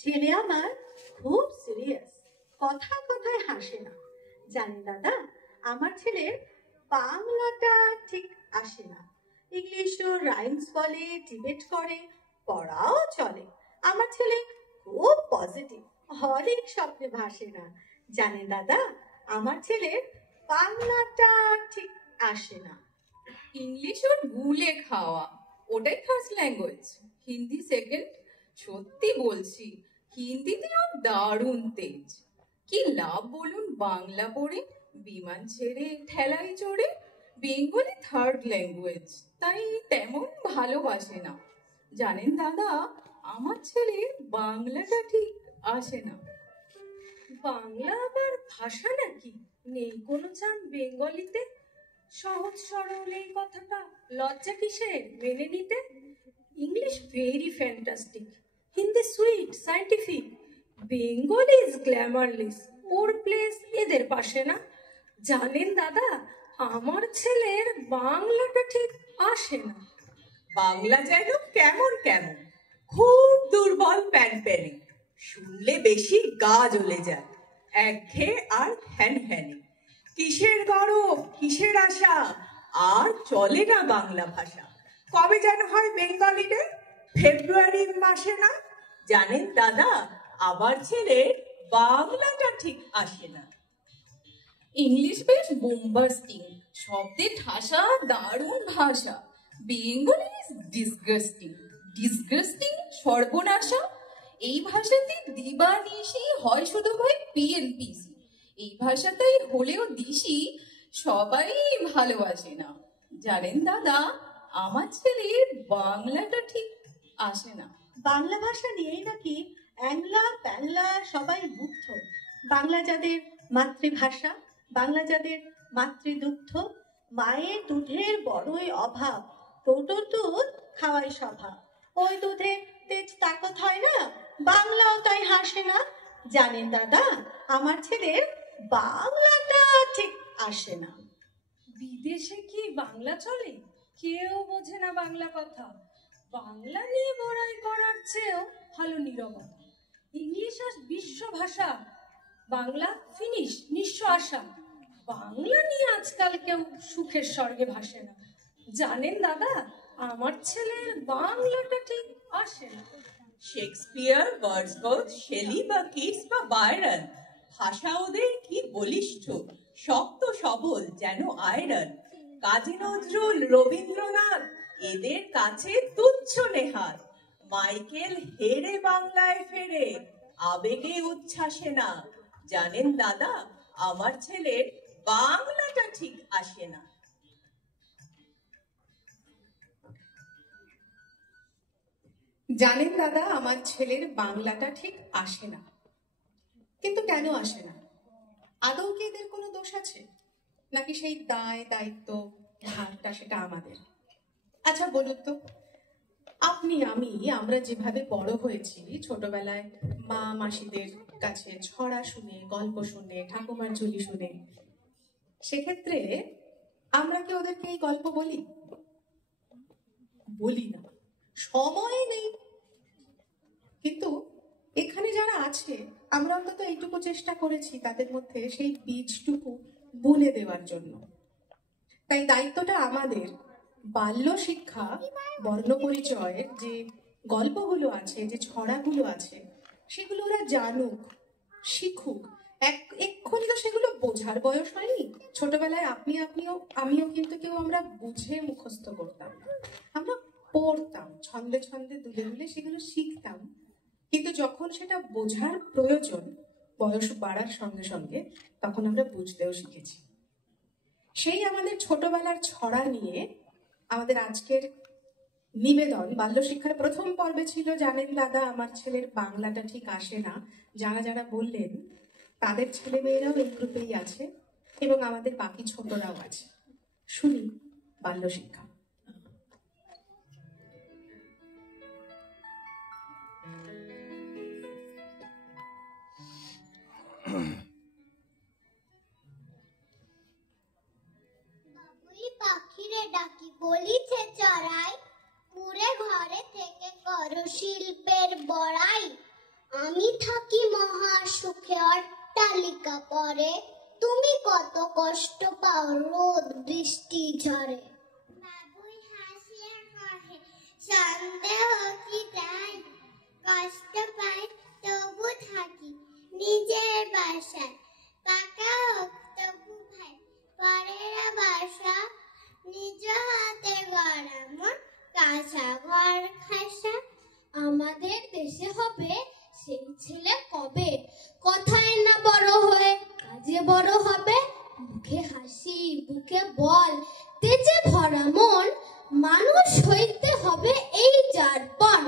ছেলে আমার খুব সিরিয়াস, কথায় কথায় হাসে না। জানেন দাদা, আমার ছেলের বাংলাটা ঠিক আসে না। ইংলিশও রাইমস বলে, ডিবেট করে, পড়াও চলে। আমার ছেলে খুব পজিটিভ, অনেক স্বপ্নে ভাসে না। জানেন দাদা, আমার ছেলের বাংলাটা ঠিক আসে না। ইংলিশ ওর গুলে খাওয়া, ওটাই ফার্স্ট ল্যাঙ্গুয়েজ, হিন্দি সেকেন্ড। সত্যি বলছি, হিন্দিতে ওর দারুণ তেজ। কি লাভ বলুন বাংলা পড়ে, বিমান ছেড়ে ঠেলাই চড়ে। বেঙ্গলি থার্ড ল্যাঙ্গুয়েজ, তাই তেমন ভালোবাসে না। জানেন দাদা, আমার ছেলে বাংলাটা ঠিক আসে না। বাংলা আবার ভাষা নাকি? নেই কোনো চান বেঙ্গলিতে? সহজ সরল এই কথাটা লজ্জা কিসের মেনে নিতে? English very fantastic, Hindi sweet scientific, Bengali is glamourless, or place এদের পাশে না। জানেন দাদা, আমার ছেলের বাংলাটা ঠিক আসে না। বাংলা যেন কেমন কেমন, খুব দুর্বল প্যানপ্যানে, শুনলে বেশি গা জ্বলে যায়, একঘেয়ে আর হ্যান হ্যানে। কিসের গরব, কিসের আশা, আর চলে না বাংলা ভাষা। কবে যেন হয় বেঙ্গলি ডে, ফেব্রুয়ারি মাসে না। জানেন দাদা, আমার ছেলের বাংলাটা ঠিক আসে না। ইংলিশ বেশ বোম্বাস্টিং, শব্দে ঠাসা, দারুণ ভাষা। বেঙ্গলি ইজ ডিসগাস্টিং, ডিসগাস্টিং সর্বনাশা। এই ভাষাতে দিবানিশি হয় শুধু ভাই পিএনপিসি। এই ভাষাতেই হলেও দিশি, সবাই ভালোবাসে না। জানেন দাদা, আমার ছেলের বাংলাটা ঠিক আসে না। বাংলা ভাষা নিয়েই নাকি অ্যাংলা প্যাংলা সবাই মুগ্ধ। বাংলা যাদের মাতৃভাষা, বাংলা যাদের মাতৃদুগ্ধ, মায়ের দুধের বড়ই অভাব, টোটোর দুধ খাওয়াই স্বভাব। ওই দুধে তেজ তাকত হয় না, বাংলাও তাই হাসে না। জানেন দাদা, আমার ছেলের বাংলাটা ঠিক আসে না। বিদেশে কি বাংলা চলে? কেউ বোঝে না বাংলা কথা। বাংলা নিয়ে বড়াই করার চেয়েও ভালো নীরবতা। ইংলিশ আজ বিশ্ব ভাষা, বাংলা ফিনিশ, নিঃস্ব আশা। বাংলা নিয়ে আজকাল কেউ সুখের স্বর্গে ভাসে না। জানেন দাদা, আমার ছেলের বাংলাটা ঠিক আসে না। শেক্সপিয়ার, ওয়ার্ডসওয়ার্থ, শেলি বা কিটস বা বায়রন, ভাষা ওদের কি বলিষ্ঠ, শক্ত সবল যেন আয়রন। কাজী নজরুল, রবীন্দ্রনাথ, এদের কাছে তুচ্ছ নেহাত। মাইকেল হেরে বাংলায় ফেরে, আবেগে উচ্ছ্বাসে না। জানেন দাদা, আমার ছেলের বাংলাটা ঠিক আসে না। জানেন দাদা, আমার ছেলের বাংলাটা ঠিক আসে না। কিন্তু কেন আসে না? আদৌ কি এদের কোনো দোষ আছে, নাকি সেই দায় দায়িত্ব ভারটা সেটা আমাদের? আচ্ছা বলুন তো, আপনি আমি আমরা যেভাবে বড় হয়েছি, ছোটবেলায় মা মাসিদের কাছে ছড়া শুনে, গল্প শুনে, ঠাকুমার ঝুলি শুনে, সেক্ষেত্রে আমরা কি ওদেরকে এই গল্প বলি? বলি না, সময় নেই। কিন্তু এখানে যারা আছে, আমরা অন্তত এইটুকু চেষ্টা করেছি তাদের মধ্যে সেই বীজটুকু বুনে দেওয়ার জন্য। তাই দায়িত্বটা আমাদের। বাল্য শিক্ষা, বর্ণ পরিচয়ের যে গল্পগুলো আছে, যে ছড়াগুলো আছে, সেগুলো ওরা জানুক, শিখুক। এক্ষুনি তো সেগুলো বোঝার বয়স হয়নি। ছোটবেলায় আমিও কিন্তু কেউ আমরা বুঝে মুখস্থ করতাম না, আমরা পড়তাম, ছন্দে ছন্দে দুলে দুলে সেগুলো শিখতাম। কিন্তু যখন সেটা বোঝার প্রয়োজন বয়স বাড়ার সঙ্গে সঙ্গে, তখন আমরা বুঝতেও শিখেছি। সেই আমাদের ছোটবেলার ছড়া নিয়ে আমাদের আজকের নিবেদন। বাল্য শিক্ষার প্রথম পর্বে ছিল জানেন দাদা, আমার ছেলের বাংলাটা ঠিক আসে না। যারা যারা বললেন তাদের ছেলে মেয়েরাও এই গ্রুপেই আছে, এবং আমাদের বাকি ছোটরাও আছে। শুনি বাল্য শিক্ষা। পাখিরে ডাকি বলিছে চড়াই, কুড়ে ঘরে থেকে করো শিল্পের বড়াই। আমি থাকি মহা সুখে অট্টালিকা পরে, তুমি কত কষ্ট পাও রোদ বৃষ্টি ঝড়ে। বাবুই হাসিয়া কহে, সন্দেহ কি তাই, কষ্ট পাই তবু থাকি নিজের বাসায়, পাকা হোক তবু ভাই পরের বাসা, নিজ হাতে গড়া মোর কাঁচা ঘর খাসা। আমাদের দেশে হবে সেই ছেলে কবে, কথায় না বড় হয়ে কাজে বড় হবে, মুখে হাসি বুকে বল তেজে ভরা মন, মানুষ হইতে হবে এই যারপন।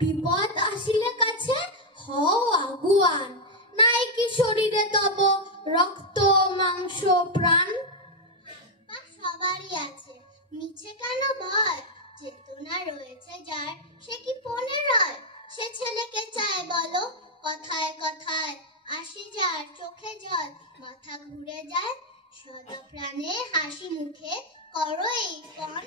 বিপদ আসিলে কাছে হও আগুয়ান, নাই কি শরীরে তব রক্ত মাংস প্রাণ। সবারই আছে, মিছে কেন ভয়, চেতনা রয়েছে যার সে কি পনে রয়। সে ছেলেকে চায় বলো, কথায় কথায় আসে যার চোখে জল, মাথা ঘুরে যায় সদা প্রাণে হাসি মুখে করো এই পণ।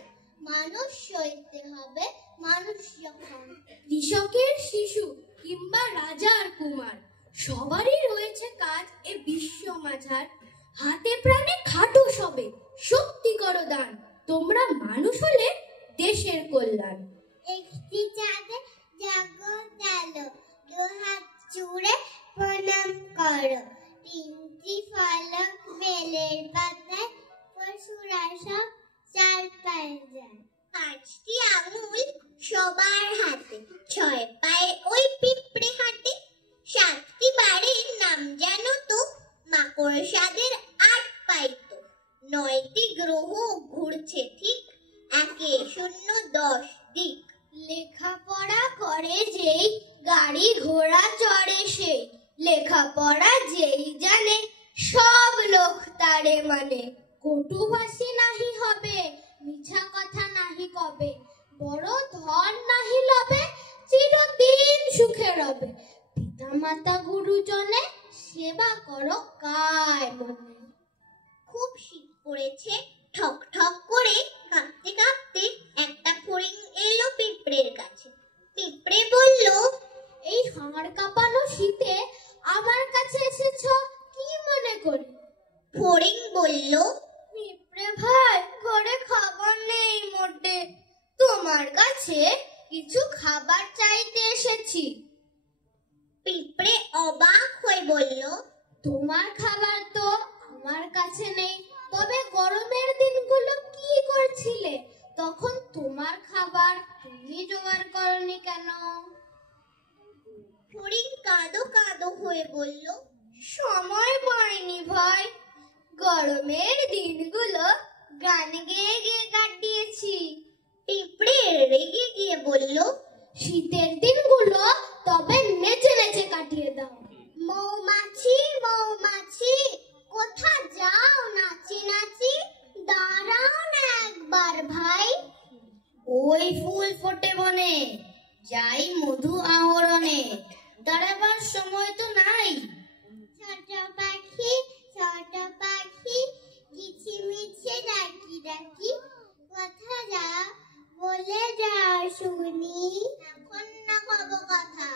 মানুষ সইতে হবে মানুষ যখন। কৃষকের শিশু কিংবা রাজার কুমার, সবারই রয়েছে কাজ এ বিশ্ব মাঝার। হাতে প্রাণে খাটো সবে শক্তি করো দান, তোমরা মানুষ হলে দেশের কল্যাণ। একটি চাঁদে জগৎ আলো, দুহাত জুড়ে প্রণাম করো, তিনটি ফলক বেলের পাতায়, পশুরা সব চার পায়ে যায়। 5টি আঙুল সবার হাতে, 6 পায়ে ওই পিঁপড়ে হাঁটে। 7টি বাড়ির নাম জানো তো, মাকড়সাদের 8 পাই তো। 9টি গ্রহ ঘুরছে ঠিক, 1 0 10 দিক। লেখাপড়া করে যেই গাড়ি ঘোড়া চড়ে সেই, লেখাপড়া যেই জানে সব লোক তারে মানে। কটুভাষী নাহি হবে, মিছা কথা নাহি কবে, বড় ধন নাহি লবে, চিরদিন সুখে রবে। পিতা মাতা গুরুজনে সেবা করো কায় মনে। খুব শীত পড়েছে, ঠক ঠক করে কাঁপতে কাঁপতে একটা ফড়িং এলো পিঁপড়ের কাছে। পিঁপড়ে বলল, এই হাড় কাঁপানো শীতে আমার কাছে এসেছো কি মনে করে? ফড়িং বলল, পিঁপড়ে ভাই ঘরে খাবার নেই মোটে, তোমার কাছে কিছু খাবার চাইতে এসেছি। পিঁপড়ে অবাক হয়ে বলল, তোমার খাবার তো আমার কাছে নেই, তবে গরমের দিনগুলো কি করছিলে? তখন তোমার খাবার তুমি জোগাড় করনি কেন? ফড়িং কাঁদো কাঁদো হয়ে বলল, সময় পাইনি ভাই, গরমের দিনগুলো গান গেয়ে গেয়ে কাটিয়েছি। পিঁপড়ে রেগে গিয়ে বলল, শীতের দিনগুলো তবে নেচে নেচে কাটিয়ে দাও। মৌমাছি মৌমাছি কোথা যাও নাচি নাচি, দাঁড়াও না একবার ভাই। ওই ফুল ফোটে বনে, যাই মধু আহরণে, দাঁড়াবার সময় তো নাই। ছোট পাখি কিচিমিচি ডাকি ডাকি, কথা যা বলে যাও শুনি। এখন না কব কথা,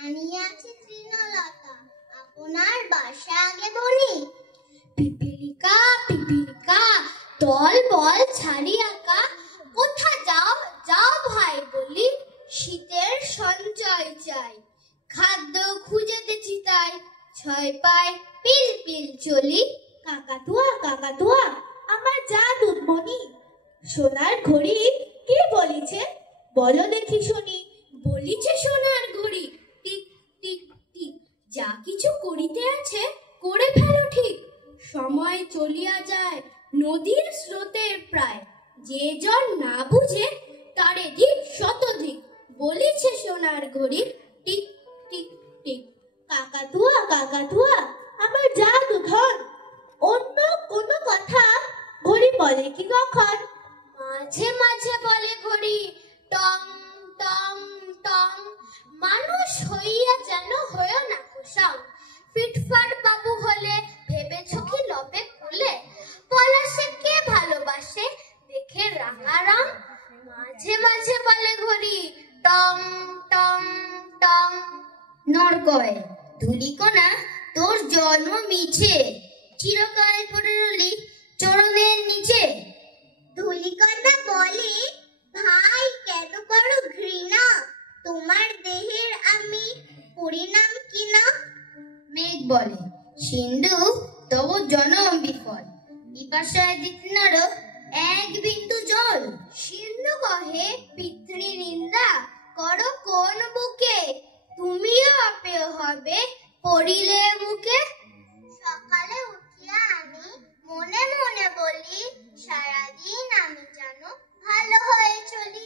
আনিয়াছি তৃণলতা, আপনার বাসা আগে বলি। পিপিলিকা পিপিলিকা দল বল ছাড়ি আঁকা, কোথা যাও যাও ভাই বলি, শীতের সঞ্চয় চাই, খাদ্য খুঁজেতেছি তাই, 6 পায় পিল পিল চলি। কাকাতুয়া কাকাতুয়া আমার জাদুর মনি, সোনার ঘড়ি কে বলিছে বলো দেখি শুনি। বলিছে সোনার ঘড়ি টিক টিক টিক, যা কিছু করিতে আছে করে ফেলো ঠিক। সময় চলিয়া যায় নদীর স্রোতের প্রায়, যে জন না বুঝে তারে দিক শতধিক। বলিছে সোনার ঘড়ি টিক টিক টিক। কাকাতুয়া কাকাতুয়া আমার জাদু ধন, অন্য কোনো কথা ঘড়ি বলে কি কখন? মাঝে মাঝে বলে ঘড়ি টং টং টং, মানুষ হইয়া যেন হয় না কুসং। ফিটফাট বাবু হলে ভেবেছ কি লবে খুলে, পলাশে কে ভালোবাসে দেখে রাঙা রং। মাঝে মাঝে বলে ঘড়ি টং টং টং, নরকয় ধুলিকণা তোর জন্ম মিছে, চিরকাল পড়ে রইলি চরণের নিচে। ধুলিকণা বলে, ভাই কেন করো ঘৃণা, তোমার দেহের আমি পরিণাম কিনা। মেঘ বলে, সিন্ধু তব জনম বিফল, পিপাসায় দিতে নারো এক বিন্দু জল। সিন্ধু কহে, পিতৃ নিন্দা করো কোন বুকে, তুমিও অপেয় হবে পড়িলে মুখে। সকালে উঠিয়া আমি মনে মনে বলি, সারাদিন আমি যেন ভালো হয়ে চলি।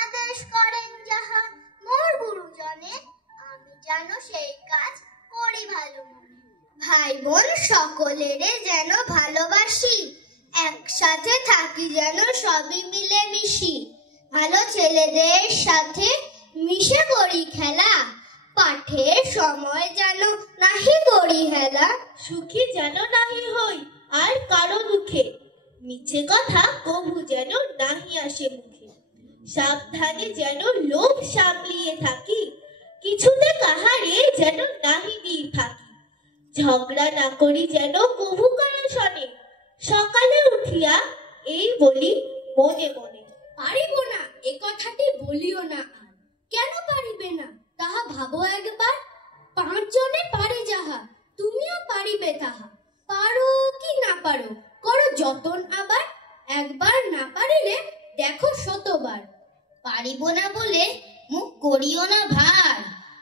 আদেশ করেন যাহা মোর গুরুজনে, আমি যেন সেই কাজ করি ভালো মনে। ভাই বোন সকলেরে যেন ভালোবাসি, একসাথে থাকি যেন সবই মিলে মিশি। ভালো ছেলেদের সাথে মিশে করি খেলা, পাঠের সময় যেন নাহি করি হেলা। সুখী যেন নাহি হই আর কারো দুঃখে, মিছে কথা কভু যেন নাহি আসে মুখে। সাবধানে যেন লোভ সামলিয়ে থাকি, কিছুতে কাহারে যেন নাহি দিই ফাঁকি। ঝগড়া না করি যেন কভু কারো শনে, সকালে উঠিয়া এই বলি মনে মনে। পারিব না এ কথাটি বলিও না আর, কেন পারিবে না তাহা ভাবো একবার। 5 জনে পারে যাহা, তুমিও পারিবে তাহা। পারো কি না পারো করো যতন আবার, একবার না পারিলে দেখো শতবার। পারিব না বলে মুখ করিও না ভার,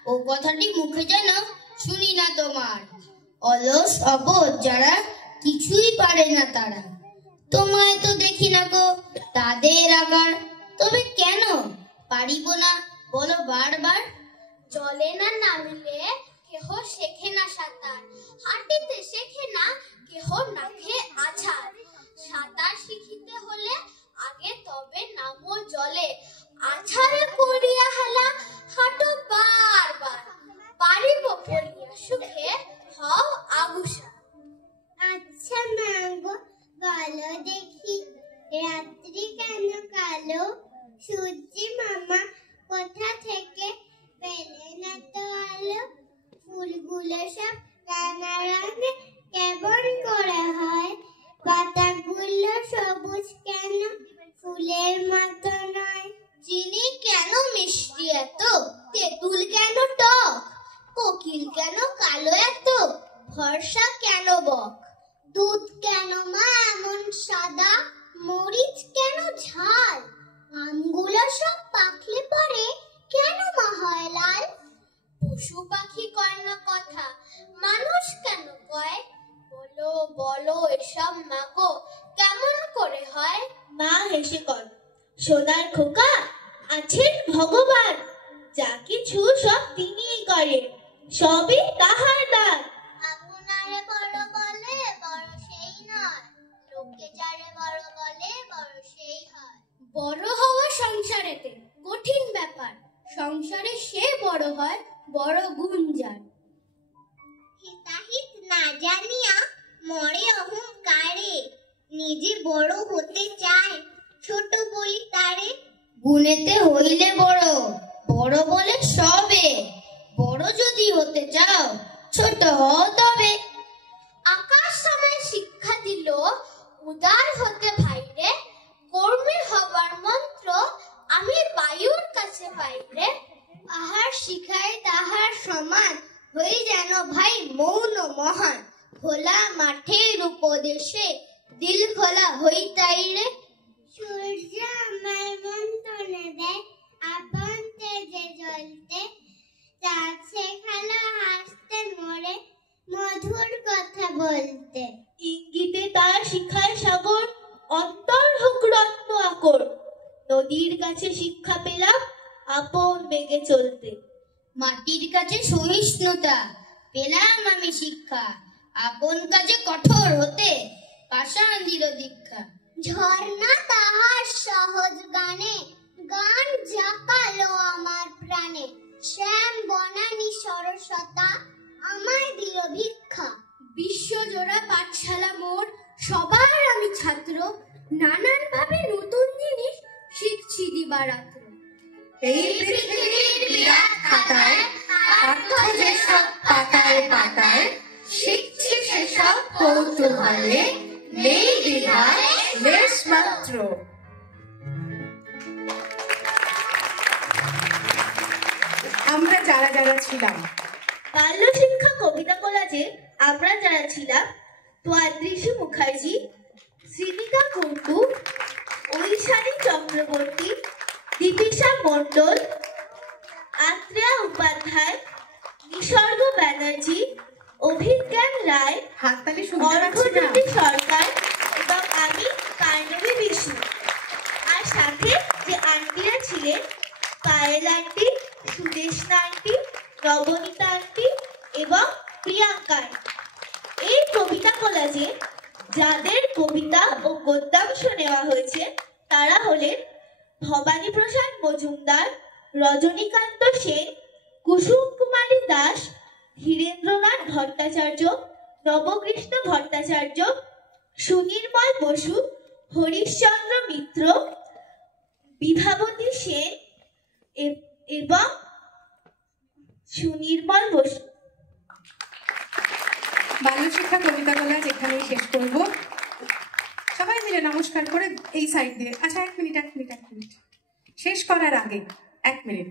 ও কথাটি মুখে যেন শুনি না তোমার। অলস অবোধ যারা, কিছুই পারে না তারা, তোমায় তো দেখি না গো তাদের আবার। তবে কেন পারিব না বলো বারবার। জলে না নামিলে কেহ শেখে না সাঁতার, হাঁটিতে শেখে না কেহ নাখে আছাড়। সাঁতার শিখিতে হলে আগে তবে নামো জলে, আছাড়ে পড়িয়া হেলা হাঁটো বারবার। পারিব পড়িয়া সুখে হও আগুসা। আচ্ছা মা গো, বলো দেখি রাত্রি কেন কালো, সূর্যি মামা কোথা থেকে পেলে না তো আলো। ফুলগুলো সব নানা রঙে কেমন করে হয়, পাতাগুলো সবুজ কেন ফুলের মতো নয়। চিনি কেন মিষ্টি এত, তেঁতুল কেন টক, কোকিল কেন কালো এত, ভরসা কেন বক। দুধ কেন মা এমন সাদা, মরিচ কেন ঝাল, আমগুলো সব পাকলে পরে কেন মা হয় লাল। পশু পাখি কয় না কথা, মানুষ কেন কয়, বলো বলো এসব মাগো কেমন করে হয়। মা হেসে কয়, সোনার খোকা আছেন ভগবান, যা কিছু সব তিনিই করেন, সবই তাহার দান। আপনারে বড় বলে বড় সেই নয়, লোকে যারে বড় বলে বড় সেই হয়। বড় হওয়া সংসারেতে কঠিন ব্যাপার, সংসারে সে বড় হয় বড় গুঞ্জার। হিতাহিত না জানিয়া মরে অহংকারে, নিজে বড় হতে চায় ছোট বলি তারে। গুণেতে হইলে বড়, বড় বলে সবে, বড় যদি হতে চাও ছোট হও তবে। আকাশ সময় শিক্ষা দিল উদার হতে ভাইরে, কর্মী হবার মন্ত্র আমি বায়ুর কাছে পাইরে। আহার শিখায় তাহার সমান, হই যেন ভাই মৌন মহান। খোলা মাঠের উপদেশে দিল খোলা হই তাইরে। সূর্য আমার মন্ত্রণে দেয় আপন তেজে জ্বলতে, চাঁদ শেখালো হাসতে মোরে মধুর কথা বলতে। ইঙ্গিতে তার শিখায় সাগর, অন্তর হোক রত্ন আকর। নদীর কাছে শিক্ষা পেলাম আপন বেগে চলতে। মাটির কাছে সহিষ্ণুতা পেলাম আমি শিক্ষা, আপন কাজে কঠোর হতে পাষাণ দিল দীক্ষা। ঝর্ণা তাহার সহজ গানে, গান জাকালো আমার প্রাণে। শ্যাম বনানী সরসতা আমায় দিল ভিক্ষা। বিশ্বজোড়া পাঠশালা মোর, সবার আমি ছাত্র, নানান ভাবে নতুন জিনিস শিখছি দিবারাত্র। এই পৃথিবীর বিরাট খাতায় পাঠ্য যে কৌতূহলে নেই দ্বিধায় লেশ মাত্র। আমরা যারা যারা ছিলাম বাল্য শিক্ষা কবিতা কোলাজে আমরা যারা ছিলাম তোয়াদ্রিশী মুখার্জি, শ্রীনিকা কুন্ডু, ঐশানী চক্রবর্তী, দীপিশা মণ্ডল, আত্রেয়া উপাধ্যায়, নিসর্গ ব্যানার্জি, অভিজ্ঞান রায়, হাততালি শুনতে পাচ্ছি না। অর্ঘ্যজ্যোতি সরকার এবং আমি কার্ণবী বিষ্ণু। আর সাথে যে আন্টিরা ছিলেন, Payel aunty, Sudeshna aunty, Nabanita aunty এবং প্রিয়াঙ্কা আন্টি। এই কবিতা কোলাজে যাদের কবিতা ও গদ্যাংশ নেওয়া হয়েছে তারা হলেন ভবানী প্রসাদ মজুমদার, রজনীকান্ত সেন, কুসুম কুমারী দাস, ধীরেন্দ্রনাথ ভট্টাচার্য, নবকৃষ্ণ ভট্টাচার্য, সুনির্মল বসু, হরিশচন্দ্র মিত্র, বিভাবতী সেন এবং সুনির্মল বসু। বাল্য শিক্ষা কবিতা কোলাজ এখানেই শেষ করব। সবাই মিলে নমস্কার করে এই সাইড দিয়ে। আচ্ছা, 1 মিনিট শেষ করার আগে 1 মিনিট